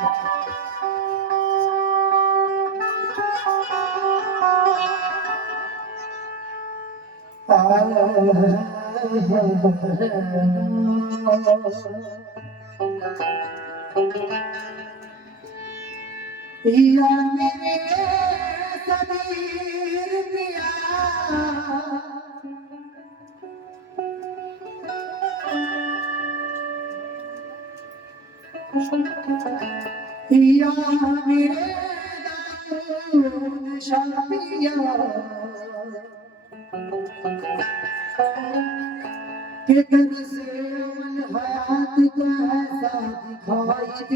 या मेरे समीर पिया या मेरे दाऊद शाह पिया के दर से मन हयात का ऐसा दिखाई दे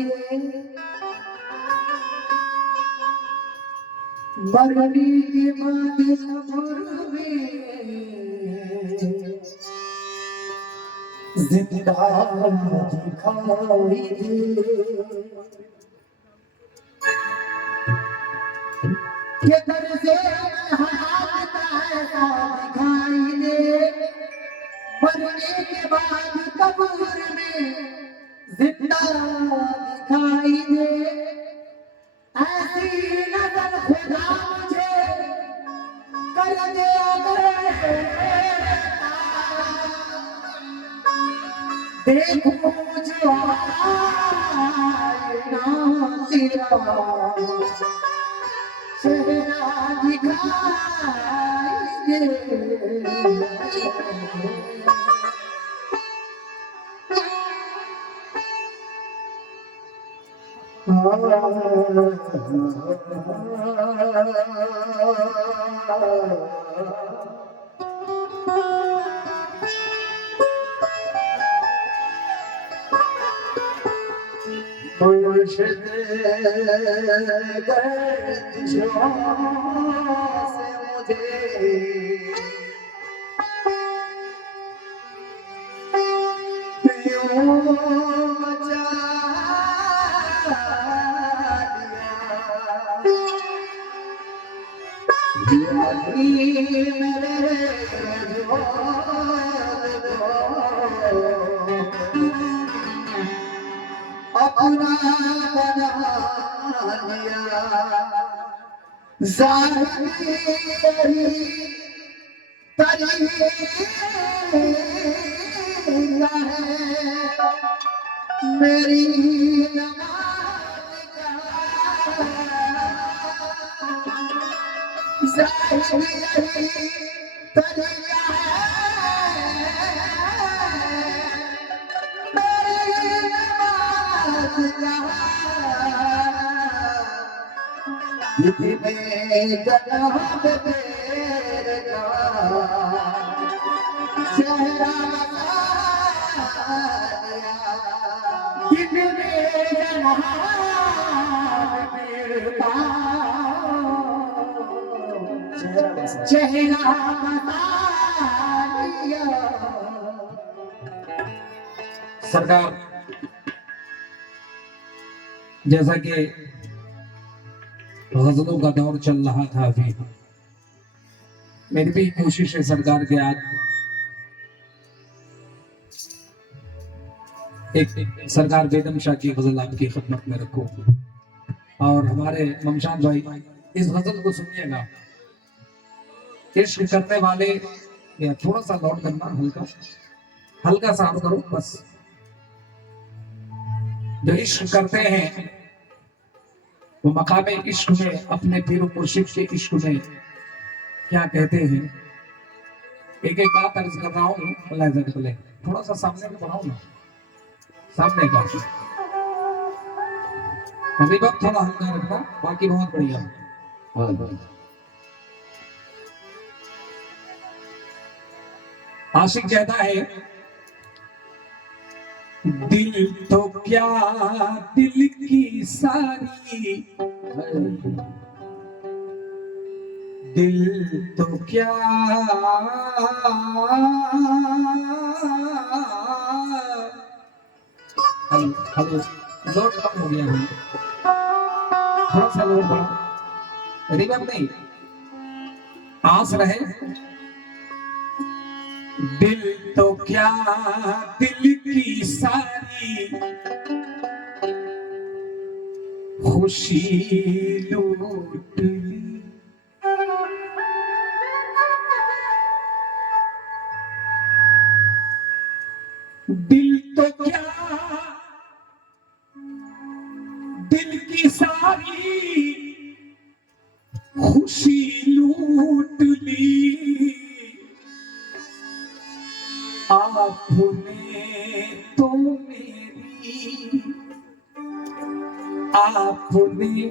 मरने के बाद कब्र में जिंदा दिखाई दे के दर से हयात का ऐसा दिखाई दे मरने के बाद कब्र में जिंदा दिखाई दे ऐसी नजर खुदा मुझे कर दे देखो जो आईना तेरा चेहरा दिखाई दे मुर्शिद से मुझे यूं बचा दिया मेरे अपना बना लिया ज़ाहिरी तरीक़ा है मेरी नमाज़ का ज़ाहिरी तरीक़ा इतने जनाब तेरे का चेहरा बता दिया इतने जनाब तेरे का चेहरा बता दिया सरकार जैसा कि गजलों का दौर चल रहा था अभी मेरी भी कोशिश है सरकार के आज एक सरकार बेदम शाह की गजल आपकी खिदमत में रखूं और हमारे ममशान भाई इस गजल को सुनिएगा। इश्क करने वाले या थोड़ा सा लौट करना हल्का हल्का सा आप करो बस। जो इश्क करते हैं वो मकामे इश्क में अपने पीर मुर्शिद के इश्क में क्या कहते हैं। एक एक बात अर्ज कर रहा हूँ अल्लाह इज़्ज़त करे थोड़ा सा सामने में बढ़ाओ ना सामने का अभी वक्त थोड़ा हल्का रखना बाकी बहुत बढ़िया। आशिक कहता है दिल तो क्या दिल की सारी दिल तो क्या हेलो लोड कम हो गया भाई थोड़ा सा लोड बढ़ाओ रिवर्ब नहीं आस रहे। दिल तो क्या दिल की सारी खुशी लूट ली। दिल तो क्या, दिल की सारी खुशी लूट ली। आपने तो मेरी, आपने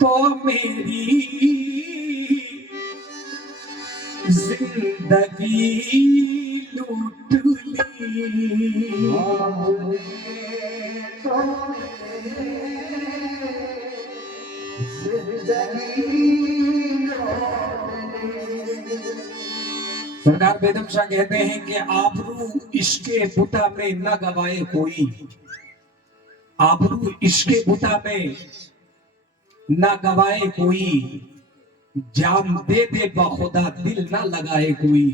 तो मेरी जिंदगी लूट ली। आपने तो जिंदगी लौट ली। सरकार बेदम शाह कहते हैं कि आबरू इश्के बुता में न गवाए कोई, आबरू इश्के बुता में न गवाए कोई, जान दे दे बखुदा दिल ना लगाए कोई।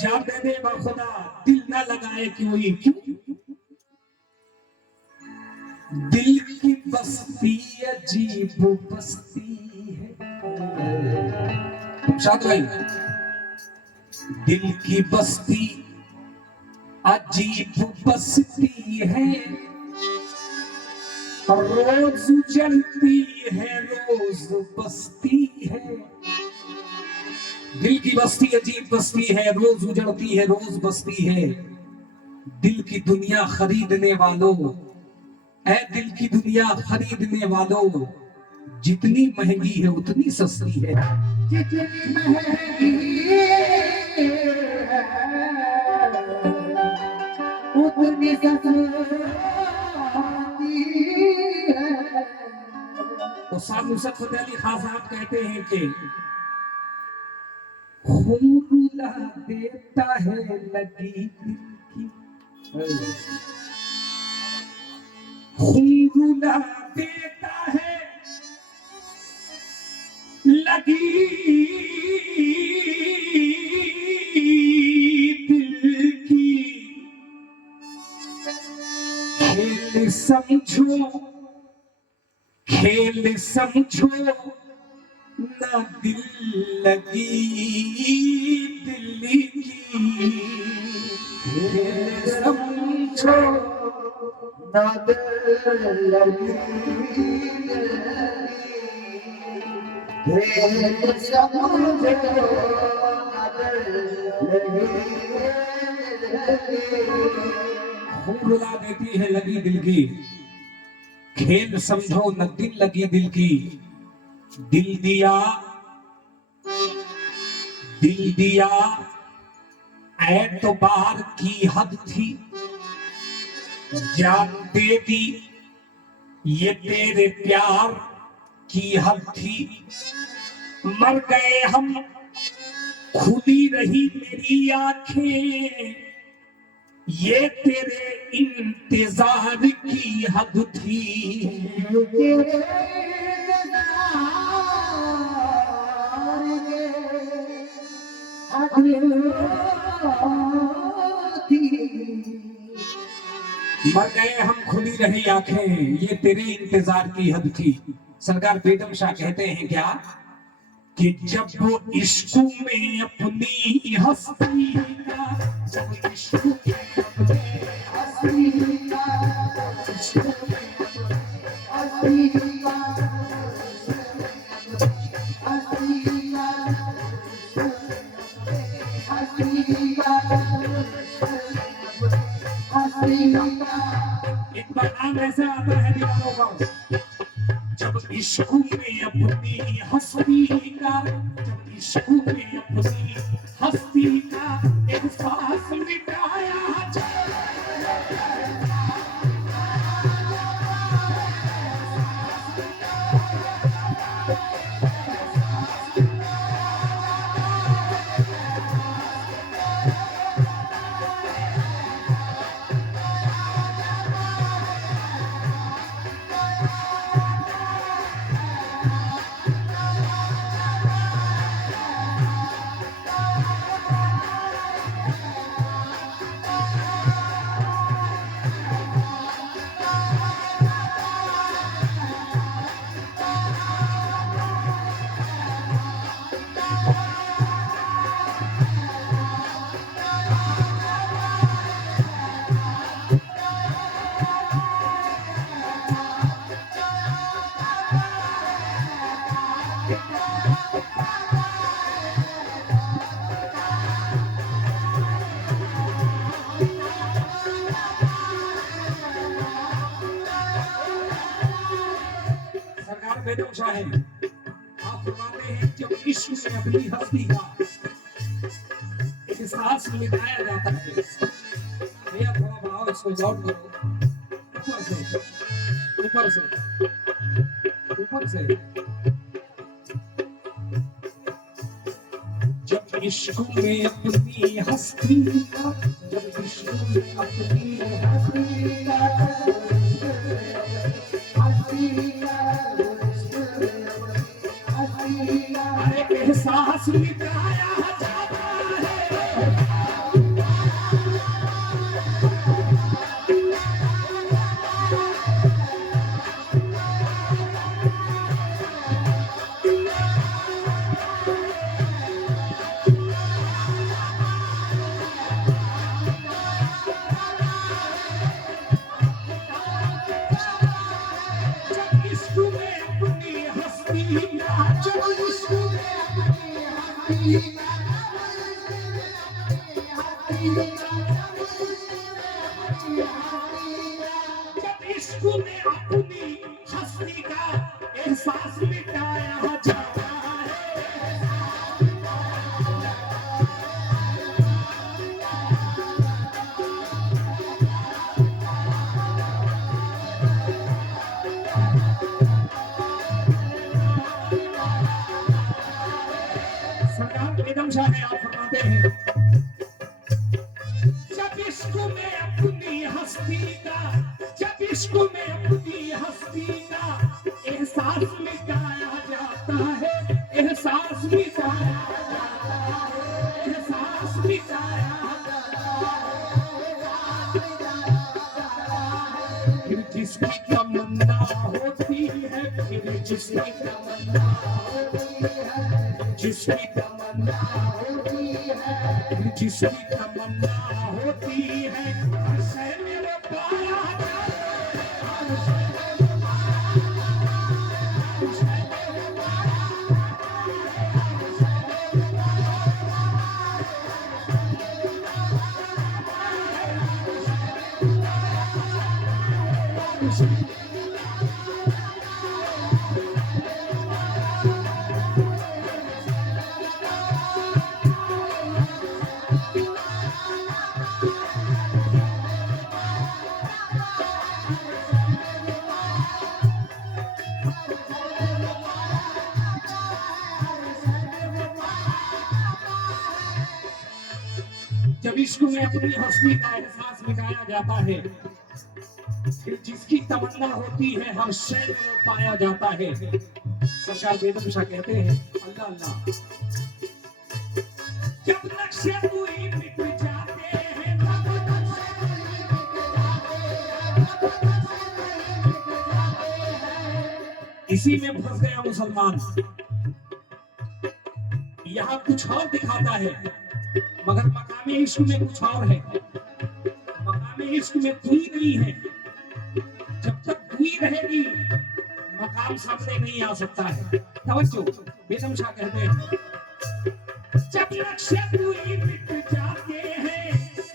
जान दे दे बखुदा दिल ना लगाए कोई। क्यों? दिल की बस्ती अजीब बस्ती है। शाद भाई, दिल की बस्ती अजीब बस्ती है, रोज जलती है रोज बस्ती है। दिल की बस्ती अजीब बस्ती है, रोज उजड़ती है रोज बस्ती है। दिल की दुनिया खरीदने वालों, ऐ दिल की दुनिया खरीदने वालों, जितनी महंगी है उतनी सस्ती है। जितनी महंगी है उतनी सस्ती है। उस्ताद नुसरत फतेह अली खान साहब कहते हैं कि खून रुला देता है लगी दिल की, खून रुला देता है लगी दिल की। खेल समझो, खेल समझो ना दिल लगी दिल की। खेल समझो ना दिल लगी दिल समझो ना दिल लगी। खून रुला देती है लगी दिल की, खेल समझो न दिल लगी दिल की। दिल दिया, दिल दिया एतबार की हद थी, जान दे दी ये तेरे प्यार की हद थी। मर गए हम खुली रही मेरी आंखें, ये तेरे इंतजार की हद थी। मर गए हम खुली रही आंखें, ये तेरे इंतजार की हद थी। सरकार बेगम शाह कहते हैं क्या कि जब वो इश्क में अपनी हस्ती का, जब इश्क में अपनी हस्ती का, इश्क में अपनी हस्ती का, एक बार नाम ऐसा आता है दीवारों का, जब इश्क में अपनी हस्ती का, जब इश्क में अपनी हस्ती का एहसास मिटाया जाए। बेगम साहब आप फरमाते हैं जब इश्क में अपनी हस्ती का एहसास मिटाया जाता है। भैया थोड़ा बढ़ाओ इसको, गौर करो, ऊपर से ऊपर से ऊपर से। जब इश्क में अपनी हस्ती का, जब इश्क में अपनी हस्ती का एहसास मिटाया जाता है। जब इश्क में अपनी हस्ती का, जब इश्क में अपनी हस्ती का, जब इश्क में अपनी हस्ती का एहसास मिटाया जाता है। सरकार बेगम साहब आप फरमाते हैं जब इश्क में अपनी हस्ती का, जब इश्क में अपनी हस्ती का एहसास मिटाया जाता है। एहसास मिटाया जाता है, एहसास मिटाया जाता है। फिर जिसकी तमन्ना होती है, फिर जिसकी तमन्ना होती है, जिसकी तमन्ना होती है, जिसकी तमन्ना होती है, हर शय में वो पाया जाता है। हर शय में वो पाया जाता है, हर शय में वो पाया जाता है, हर शय में वो पाया जाता है, हर शय में जब इश्क में अपनी हस्ती का एहसास मिटाया जाता है, फिर जिसकी तमन्ना होती है हर शय में वो पाया जाता है। सरकार बेगम शाह कहते हैं अल्लाह अल्लाह। जब नक्शे कोई मिट जाते हैं, जब नक्शे कोई मिट जाते हैं, जब नक्शे कोई मिट जाते हैं। इसी में फंस गया मुसलमान। यहाँ कुछ और दिखाता है मगर मकामी इश्क में कुछ और है। मकामी इश्क में दुई नहीं है। जब तक दुई रहेगी मकाम सामने नहीं आ सकता है। तवज्जो, बेगम शाह कहते हैं जब नक्शे दुई मिट जाते हैं,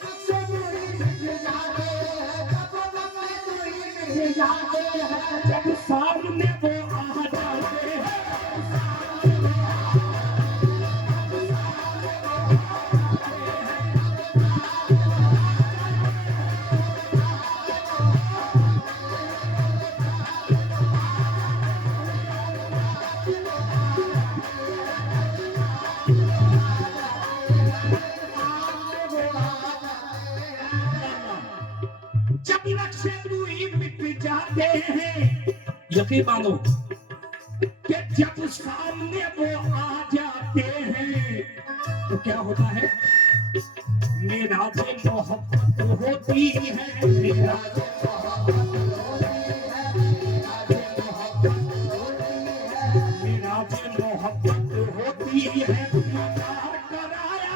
नक्शे दुई मिट जाते हैं, जब नक्शे दुई मिट जाते हैं, जब सामने वो आ जाते हैं, जब नक्शे दुई मिट जाते हैं, यकीन मानो कि जब सामने वो आ जाते हैं तो क्या होता है? मेरा जो मोहब्बत होती है, मेरा जो मोहब्बत होती है, मेरा जो मोहब्बत होती है, दीदार कराया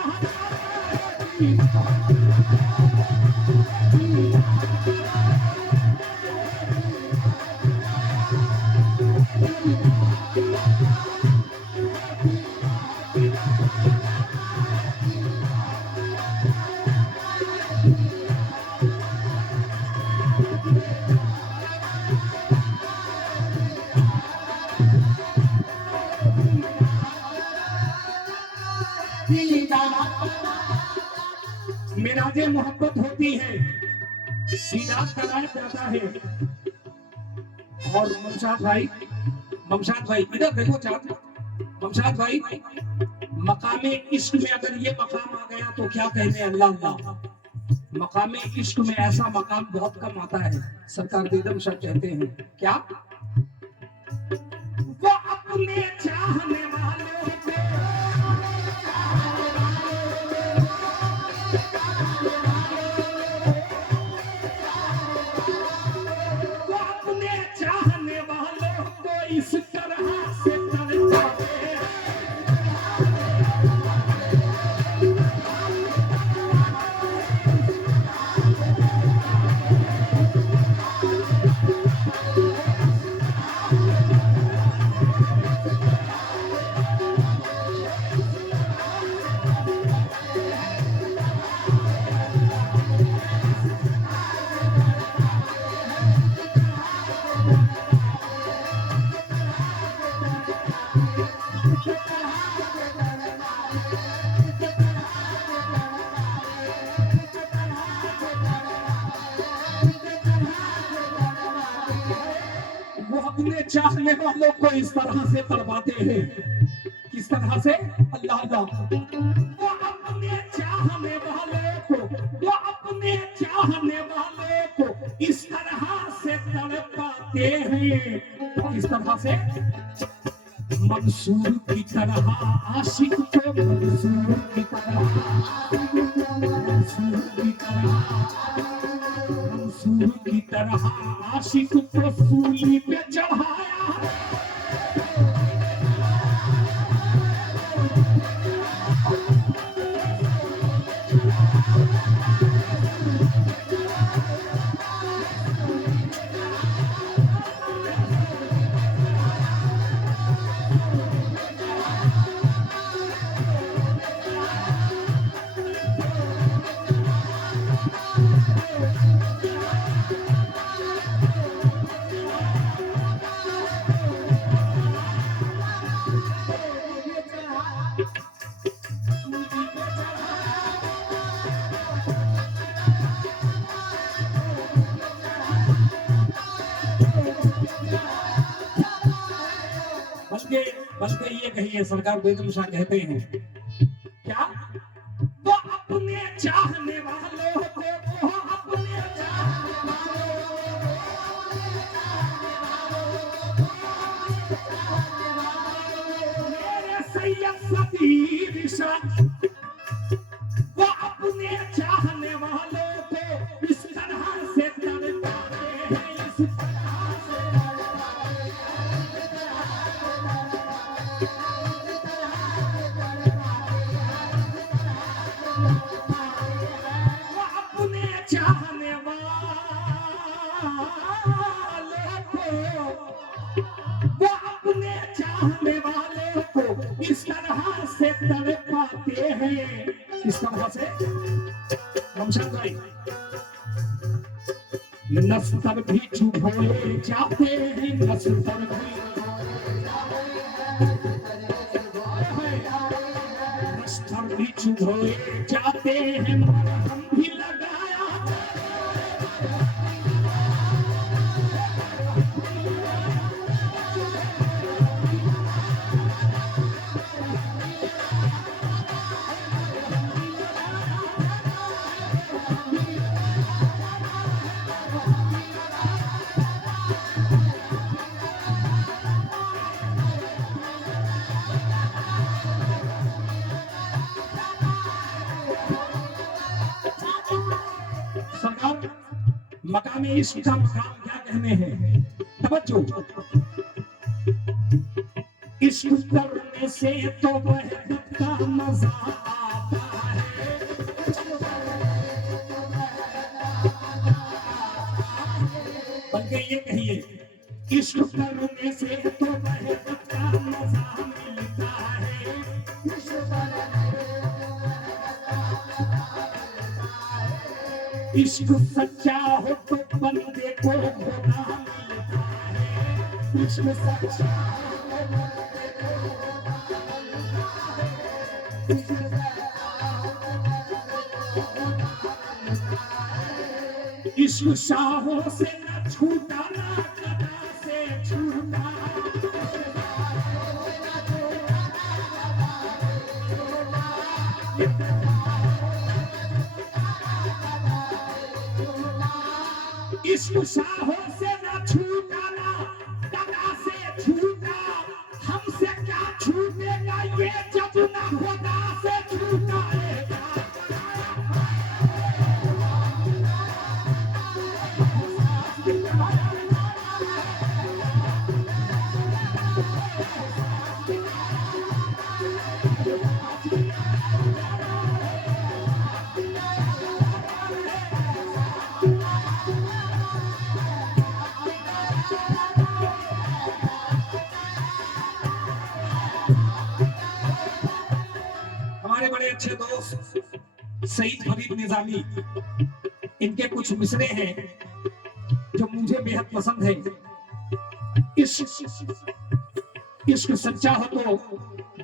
एराजे मोहब्बत होती है, दीदार कराया जाता है। और ममशाद भाई इधर देखो चाँद, ममशाद भाई मकामे इश्क में अगर ये मकाम आ गया तो क्या कहने, अल्लाह अल्लाह। मकामे इश्क में ऐसा मकाम बहुत कम आता है। सरकार बेगम शाह कहते हैं क्या, वो अपने चाहने वालों को इस तरह से तड़पाते हैं। वो अपने चाहने वालों को इस तरह से तड़पाते हैं। किस तरह से, अल्लाह अल्लाह। वो अपने चाहने वालों को, वो अपने चाहने वालों को इस तरह से तड़पाते हैं। किस तरह से, मंसूर की तरह आशिक को, मंसूर की तरह, मंसूर की तरह, मंसूर की तरह आशिक को सूली पे चढ़ाया। बल्कि ये कहिए, सरकार बेगम शाह कहते हैं क्या, वो अपने चाहने वालों को, वो अपने चाहने वालों, मेरे सैयद फकीर शाह, वो अपने चाहने वालों को इस तरह से तड़पाते हैं, इस तरह से चाहने वालों को, वो अपने चाहने वालों को इस तरह से तड़पाते हैं। इस तरह से, रमशाद भाई, नस्तर भी चुभोए जाते हैं, नस्तर भी, नस्तर भी चुभोए जाते हैं, हम भी लगाया। मकामे इश्क का मकाम क्या कहने हैं, तवज्जो। इश्क करने से तो वहदत का मजा आता है, बल्कि ये कहिए, इश्क करने से तो वहदत का मजा मिलता है। इश्क सच्चा हो तो बंदे को खुदा मिलता है, इश्क सच्चा हो तो बंदे को खुदा मिलता है, इश्क सच्चा हो तो बंदे को खुदा इश्क शाहों से न छूटा ना गदा से छूटा, इश्क शाहों से न छूटा ना गदा से छूटा, हमसे क्या छूटेगा ये जब ना खुदा से छूटाएगा। हमारे बड़े अच्छे दोस्त सईद फरीद निजामी, इनके कुछ मिसरे हैं जो मुझे बेहद पसंद है। इश्क सच्चा हो तो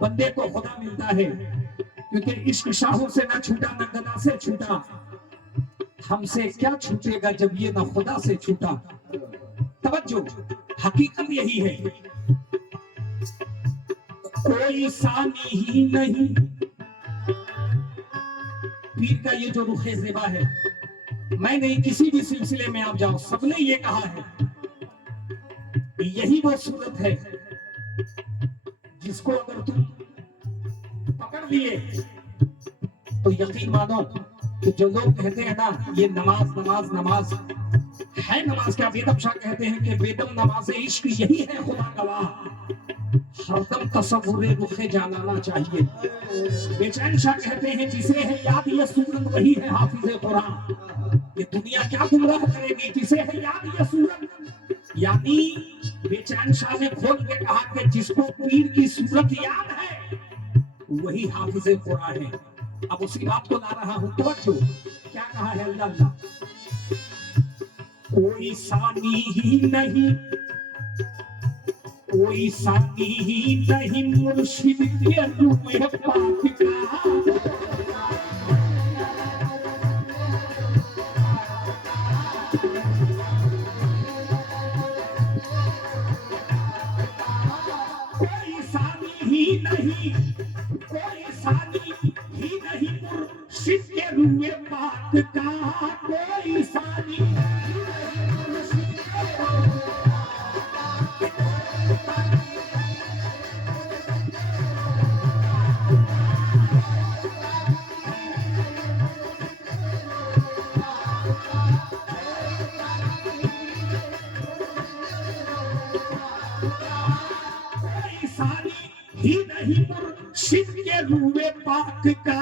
बंदे को खुदा मिलता है, क्योंकि इश्क शाहों से ना छूटा ना गदा से छूटा, हमसे क्या छूटेगा जब ये ना खुदा से छूटा। तवज्जो, हकीकत यही है, कोई सानी ही नहीं। पीर का ये जो रुखे ज़ेबा है, मैं नहीं, किसी भी सिलसिले में आप जाओ, सबने ये कहा है, यही वो सूरत है जिसको अगर तुम पकड़ लिए तो यकीन मानो कि जो लोग कहते हैं ना ये नमाज नमाज नमाज है, नमाज क्या, बेदम शाह कहते हैं कि बेदम नमाज इश्क यही है खुदा गवाह, हरदम तसव्वुरे रुखे जानाना चाहिए। बेचैन शाह कहते हैं जिसे है याद ये सूरत वही है हाफिज़े कुरान, ये दुनिया क्या गुमराह करेगी जिसे है याद ये सूरत। यानी बेचैन शाह ने खोल के कहा कि जिसको पीर की सूरत याद है वही हाफिज़े कुरान है। अब उसी बात को ला रहा हूं, तो क्या कहा है अल्लाह अल्लाह, कोई सानी ही नहीं, कोई सानी ही नहीं मुर्शिद के रूए पाक का, कोई सानी ही नहीं, कोई सानी ही नहीं मुर्शिद के रूए पाक का, कोई सानी ही नहीं मुर्शिद के रूए पाक का।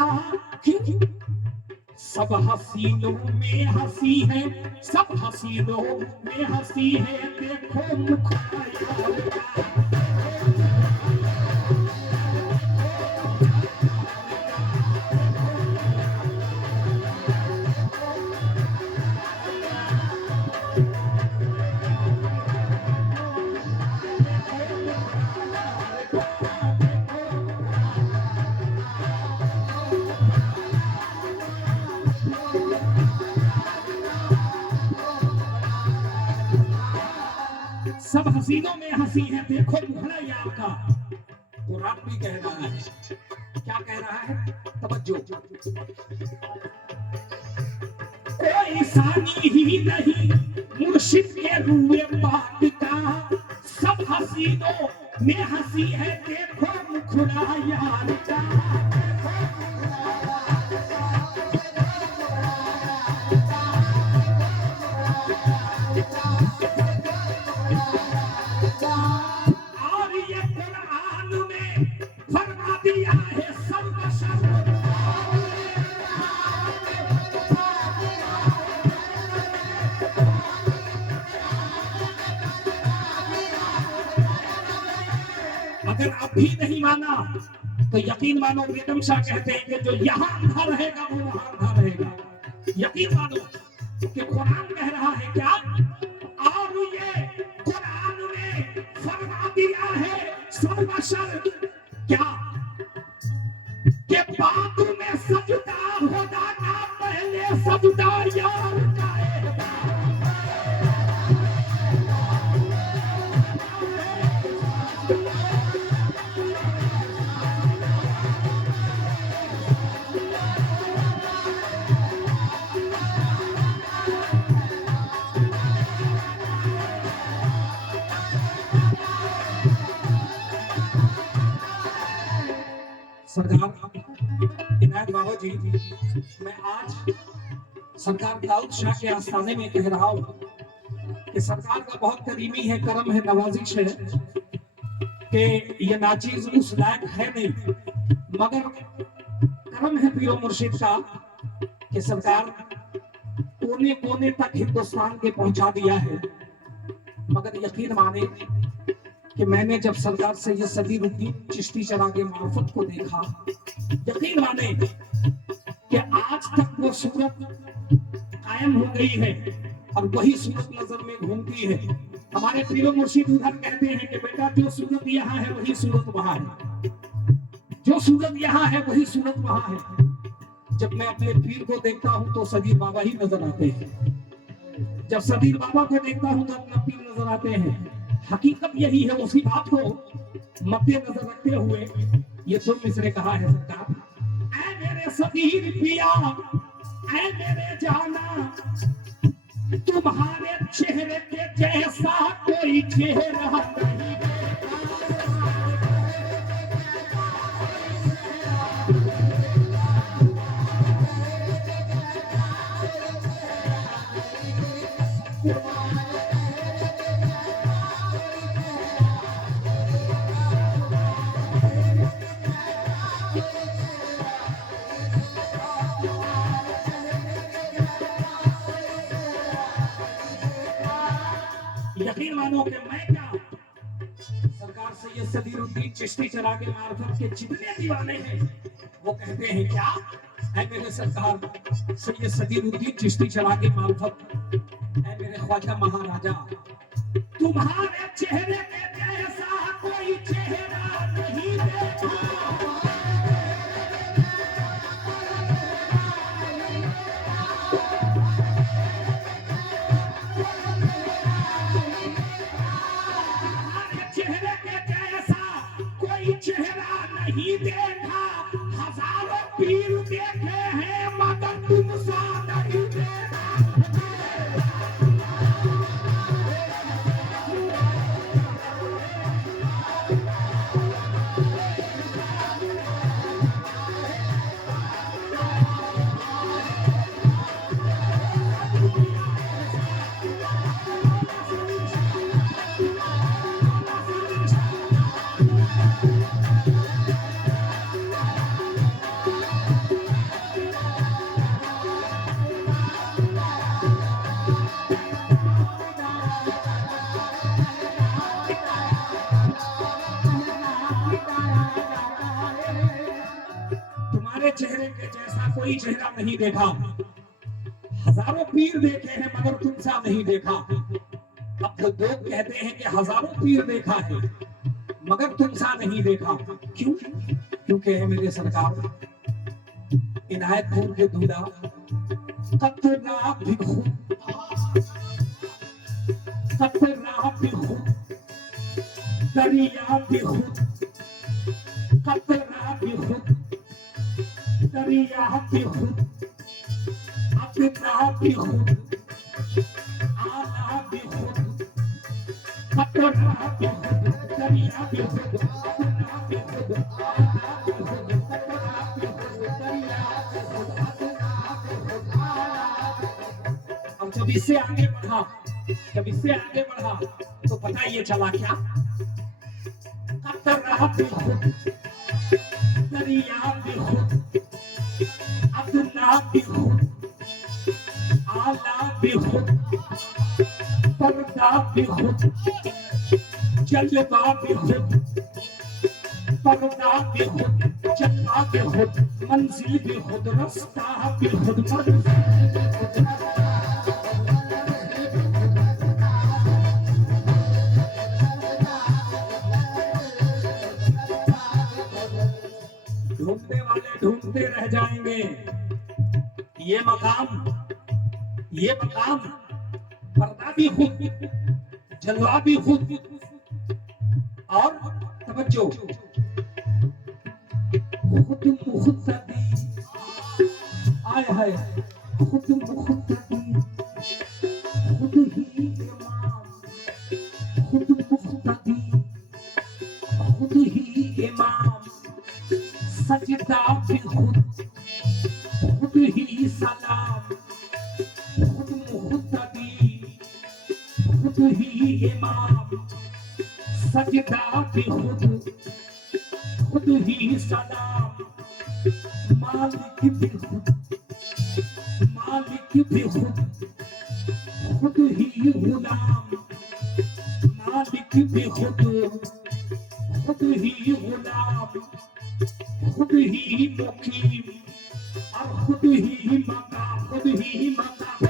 सब हसीनों में हंसी है, सब हसीनों में हंसी है, देखो मुखड़ा सब हसीनों में हंसी है, देखो मुखड़ा यार का। कुरान भी कह रहा है, क्या कह रहा है, तवज्जो, कोई सानी ही नहीं मुर्शिद के रूए पाक का, सब हसीनों में हंसी है, देखो मुखड़ा यार का। और ये कुरान में फरमा दिया है सर्वशर, अगर आप भी नहीं माना तो यकीन मानो, बेगम शाह कहते हैं कि जो यहाँ अंधा रहेगा वो वहां अंधा रहेगा। यकीन मानो कि कुरान कह रहा है क्या, और ये कुरान में फरमा दिया है सर्वशर क्या, कि बाद में सजदा खुदा का, पहले सजदा यार का। सरकार इनायत बाबा जी, मैं आज सरकार दाऊद शाह के आस्थाने में कह रहा हूँ कि सरकार का बहुत करीमी है, करम है, नवाजिश है कि ये नाचीज उस लायक है नहीं, मगर करम है पीरो मुर्शिद का कि सरकार कोने कोने तक हिंदुस्तान के पहुंचा दिया है। मगर यकीन माने कि मैंने जब सरकार सैयद सदीरुद्दीन चिश्ती चरागे मार्फत को देखा, यकीन माने कि आज तक वो सूरत कायम हो गई है और वही सूरत नजर में घूमती है। हमारे पीरो मुर्शिद उधर कहते हैं कि बेटा जो सूरत यहाँ है वही सूरत वहां है, जो सूरत यहाँ है वही सूरत वहां है। जब मैं अपने पीर को देखता हूँ तो सदीर बाबा ही नजर आते हैं, जब सदीर बाबा को देखता हूँ तो अपना पीर नजर आते हैं। हकीकत यही है, उसी बात को मद्देनजर रखते हुए ये दो मिसरे कहा है सरकार। ऐ मेरे सदीर पिया, ऐ मेरे जाना, तुम्हारे चेहरे के जैसा कोई चेहरा नहीं। यकीन मानो कि मैं क्या, सरकार सैयद सदीरुद्दीन चिश्ती चरागे मार्फत के जितने दीवाने हैं वो कहते हैं क्या, ऐ मेरे सरकार सैयद सदीरुद्दीन चिश्ती चरागे मार्फत, ऐ मेरे ख्वाजा महाराजा, तुम्हारे चेहरे के जैसा कोई चेहरा नहीं देखा। नहीं देखा, हजारों पीर देखे हैं मगर तुम सा नहीं देखा। चेहरे के जैसा कोई चेहरा नहीं देखा, हजारों पीर देखे हैं मगर तुम सा नहीं देखा। अब तो लोग कहते हैं कि हजारों पीर देखा है मगर तुम सा नहीं देखा। क्यों? क्योंकि है मेरे सरकार इनायतपुर के दूल्हा, कतरा भी खुद, कतरा भी खुद, दरिया भी खुद, कतरा भी खुद, दरिया भी खुद, अपना भी खुद, आला भी खुद, कतरा भी खुद, दरिया भी खुद, अपना भी खुद, आला भी खुद, कतरा भी खुद, दरिया भी खुद, अपना भी खुद, आला भी खुद। अब जब इससे आगे बढ़ा तो पता ये चला क्या, कतरा भी खुद, दरिया भी खुद, अपना भी खुद, आला भी खुद, पर्दा भी खुद, जलवा भी खुद, पर्दा भी खुद, जलवा भी खुद, मंजिल भी खुद, रास्ता भी खुद, ढूंढने वाले ढूंढते रह जाएंगे। ये मकाम पर्दा भी खुद, जलवा भी खुद, और तवज्जो खुद मुख्तदी, आय है खुद मुख्तदी, खुद ही इमाम, खुद मुख्तदी, खुद ही इमाम, सजदे भी खुद ही सलाम, खुद मुहतदी, खुद ही इमाम, सजदा भी खुद ही सलाम, मालिक भी खुद ही गुलाम, मालिक भी खुद ही गुलाम, खुद ही मुकीम और खुद ही मकाम, खुद ही मकाम,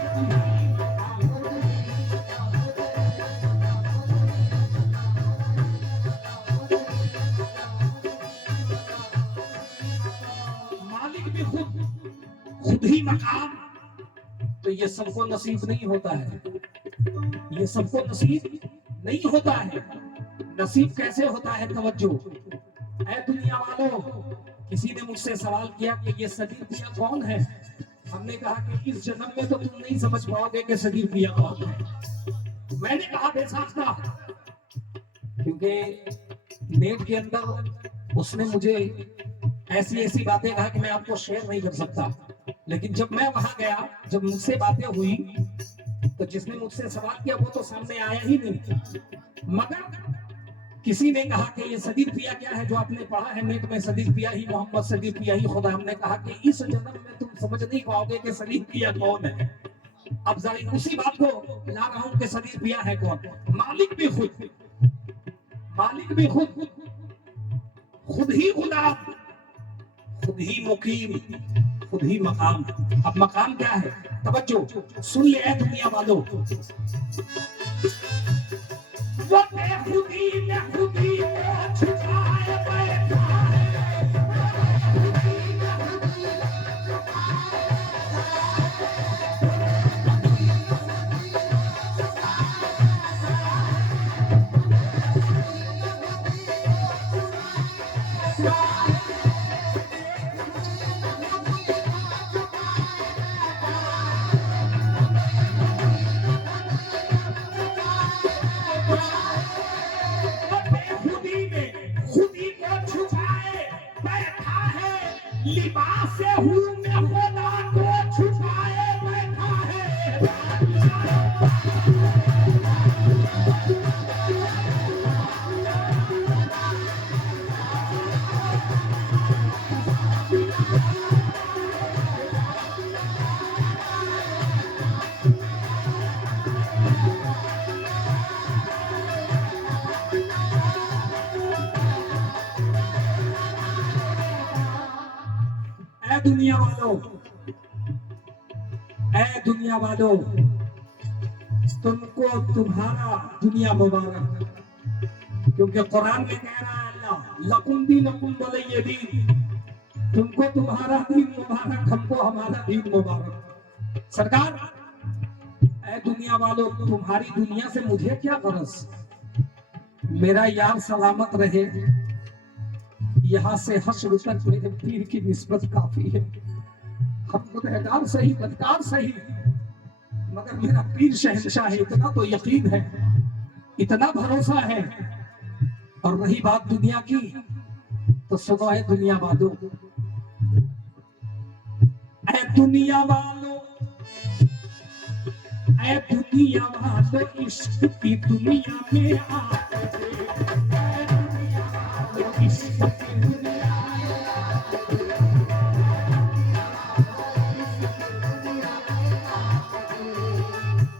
मालिक भी खुद ही मकाम। तो ये सबको नसीब नहीं होता है, ये सबको नसीब नहीं होता है। नसीब कैसे होता है? तवज्जो। ऐ दुनिया वालों, किसी ने मुझसे सवाल किया कि ये सदीर पिया कौन है। हमने कहा कि इस जन्म में तो तुम नहीं समझ पाओगे कि सदीर पिया कौन है। मैंने कहा बेसाख्ता, क्योंकि नेट के अंदर उसने मुझे ऐसी ऐसी बातें कहा कि मैं आपको शेयर नहीं कर सकता। लेकिन जब मैं वहां गया, जब मुझसे बातें हुई, तो जिसने मुझसे सवाल किया वो तो सामने आया ही नहीं। मगर किसी ने कहा कि ये सदीर पिया क्या है जो आपने पढ़ा है नेट में, सदीर पिया ही मोहम्मद, सदीर पिया ही खुदा। हमने कहा कि इस जन्म में तुम समझ नहीं पाओगे कि सदीर पिया कौन है। अब जरा उसी बात को ला रहा हूं कि सदीर पिया है कौन। मालिक भी खुद ही गुलाम, खुद ही मुकीम, खुद ही मकाम। अब मकाम क्या है? तवज्जो, सुन ले ऐ दुनिया वालों। वो खुदी में खुदी को छुपाए बैठा है, लिबास से हूँ मैं खुदा को छुपाए बैठा है। दुनिया वालों, ऐ दुनिया वालों, तुमको तुम्हारा दुनिया मुबारक, क्योंकि कुरान में कह रहा है अल्लाह, लकुम दीनुकुम वलिय दीन, तुमको तुम्हारा दीन मुबारक, हमको हमारा दीन मुबारक। सरकार, ऐ दुनिया वालों, तुम्हारी दुनिया से मुझे क्या गरज, मेरा यार सलामत रहे, यहाँ से हश्र तक मेरे पीर की निस्बत काफी है। हम गुनहगार सही, बदकार सही, मगर मेरा पीर शहंशाह है, इतना तो यकीन है, इतना भरोसा है। और रही बात दुनिया की, तो सुनो है दुनिया वालों, ऐ दुनिया वालों, ऐ दुनिया वालों, इश्क की दुनिया में आके इश्क की दुनिया में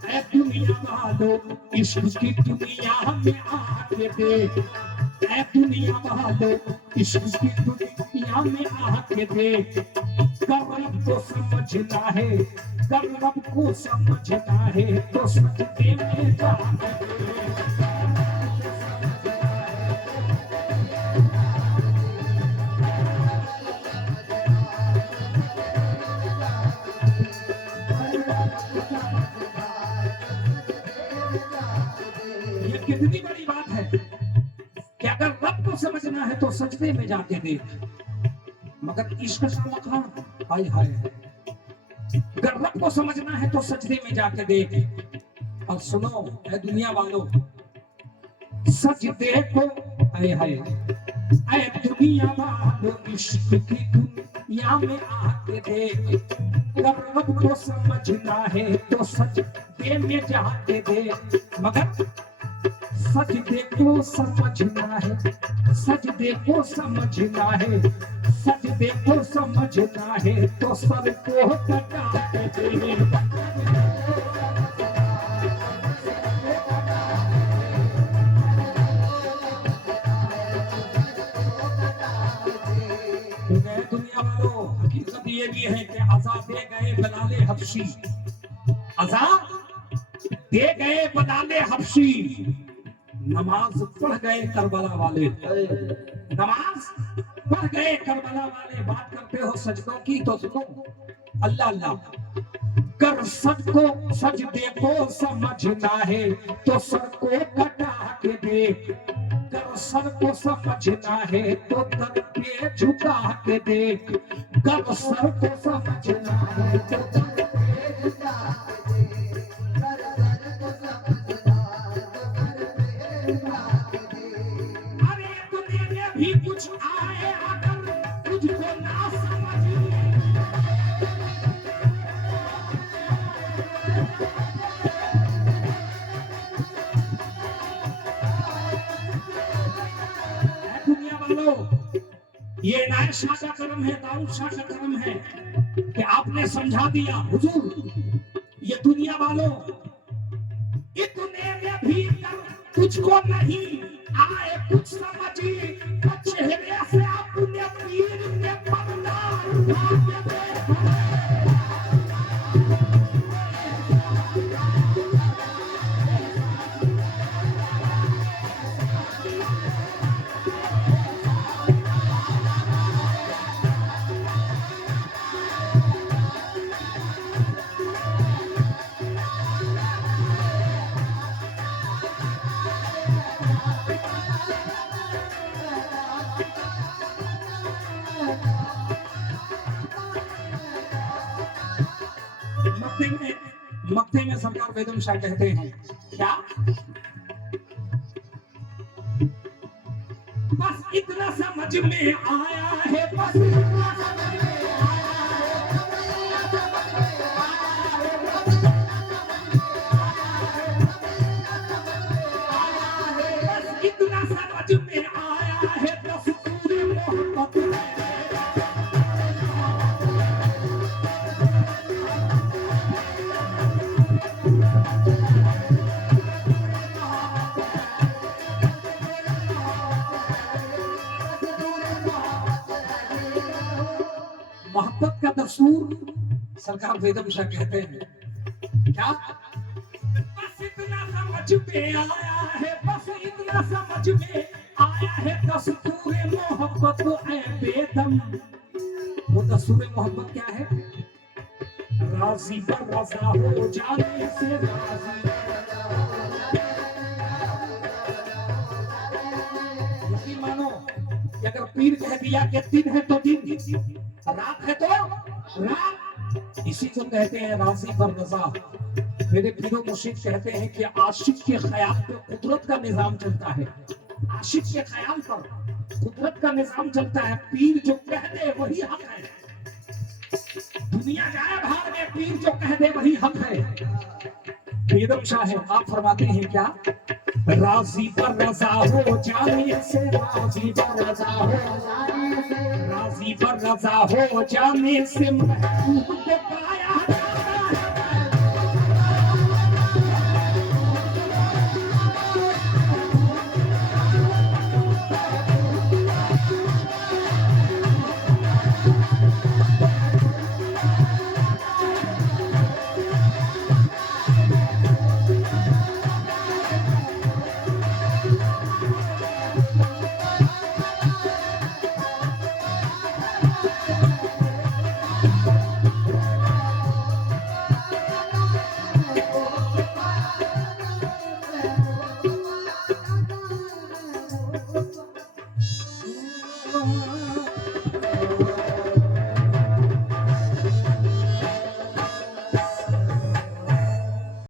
ऐ दुनिया वालों, इश्क की दुनिया में आके देख, ऐ दुनिया वालों, इश्क की दुनिया में आके देख। करब को समझना है, करब को समझना है, तो सजदे में जाके कितनी बड़ी बात है कि अगर रब को समझना है तो सजदे में जाके देख। मगर इश्क का मकाम, हाय हाय, अगर रब को समझना है तो सजदे में जाके देख। और सुनो ऐ दुनिया वालों, सजदे को, हाय हाय, ऐ दुनिया वालों, इश्क की यहाँ में आके देख, रब को समझना है तो सजदे में जाके देख, मगर सजदे को समझना है, सजदे को समझना है, सजदे को समझना है तो सर को कटा के दे। दुनिया वालों, हकीकत ये भी है कि आजाद दे गए बलाले हबशी, आजाद दे गए बलाले हबशी, नमाज पढ़ गए करबला वाले, नमाज पढ़ गए करबला वाले। बात करते हो सजदों की तो सुनो, अल्लाह अल्लाह कर सबको सजदे को समझना है तो सर को कटा के देख, कर सर को समझना है तो तर पे झुका के देख, कर सर को समझना है तो तर पे झुका के देख, कर सर को समझना है तो तर पे झुका के देख। अरे दुनिया में भी कुछ आए अगर तुझको ना समझ, दुनिया वालों, ये इनायत शाह का करम है, दाऊद शाह का करम है कि आपने समझा दिया। हुजूर, ये दुनिया वालों, इतने में भी तुझको नहीं आए कुछ समझी, तो चेहरे से अपने पीर ने पगला उठा के देखा। मक्ते में सरकार बेगम शाह कहते हैं क्या, बस इतना समझ में आया है, बस इतना समझ में आया है, बस इतना समझ में आया है, दस्तूर मोहब्बत है। मोहब्बत का दस्तूर सरकार बेगम शाह कहते हैं क्या, बस इतना समझ में आया है, बस इतना समझ में आया है, दस्तूर मोहब्बत है बेदम। वो दस्तूर मोहब्बत क्या है, राजी पर रजा हो जाने से राजी, यकीन मानो कि अगर पीर कह दिया कि दिन है तो दिन, रात है तो रात, इसी को कहते हैं राजी पर रजा। मेरे पीरो मुर्शिद कहते हैं कि आशिक के ख्याल पे कुदरत का निजाम चलता है, आशिक के ख्याल पर कुदरत का निजाम चलता है। पीर जो कह दे वही हक है, दुनिया जाए भार में, पीर जो कह दे वही हक है। बेगम शाह है, आप फरमाते हैं क्या, राजी पर रजा हो जाने से, राजी पर रजा हो जाने से, राजी पर रजा हो जाने से महबूब को पाया